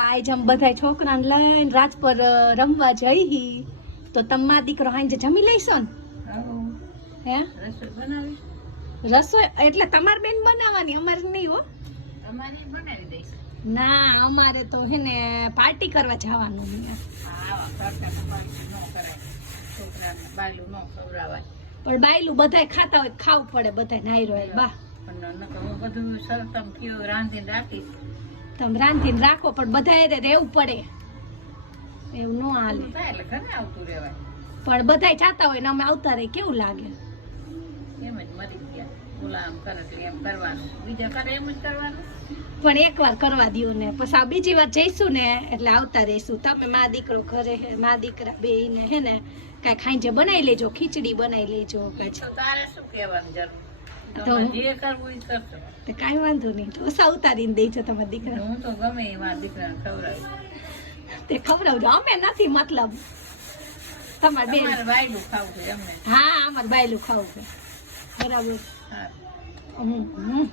આજ हम બધા છોકરાને લઈને રાજપર રમવા જઈ તો તમારા દીકરો હાંજે જમી લઈશો ને? હે રસોઈ બનાવી? રસોઈ એટલે તમારે બેન બનાવવાની, અમારે નહીં હો. અમારી બનાવી દઈશ. ના અમારે તો હે ને પાર્ટી કરવા જવાનું છે. આવા કરતા પાર્ટી ન કરાય, છોકરાને બાયલું ન ખવડાવાય. પણ બાયલું બધાય ખાતા હોય ખાવું પડે, બધાય નાઈ રહ્યો બા. પણ નકર હું બધું સરતમ કયો રાંધીને રાખીશ. તમે રાંધીને રાખો પણ બધાય રહેવું પડે, એવું ન હાલે. થાય એટલે ઘરે આવતું રહેવાય. પણ બધાય જાતા હોય ને અમે આવતા રહી કેવું લાગે? એમ જ મરી ગયા. બોલા આમ કરે એટલે એમ કરવાનું, બીજા કરે એમ જ કરવાનું. પણ એકવાર કરવા દઉં ને પછી આ બીજી વાર જઈશું ને એટલે આવતા રહીશું. તમે મા દીકરો ઘરે હે, મા દીકરા બે ને હે ને કઈ ખાંજે બનાવી લેજો, ખીચડી બનાવી લેજો. તો તારે શું કહેવાનું જરૂર? તો જે કરવું એ કરજો. તે કાંઈ વાંધો નહીં, ઢોસા ઉતારીને દેજો તમારા દીકરા. હું તો ગમે એવા દીકરાને ખવડાવીશ. તે ખવડાવજો, અમે નથી મતલબ તમારે બેન. તમારે વાયલું ખાવું છે એમને? હા અમારે બાયલું ખાવું છે. બરાબર. હા. હમ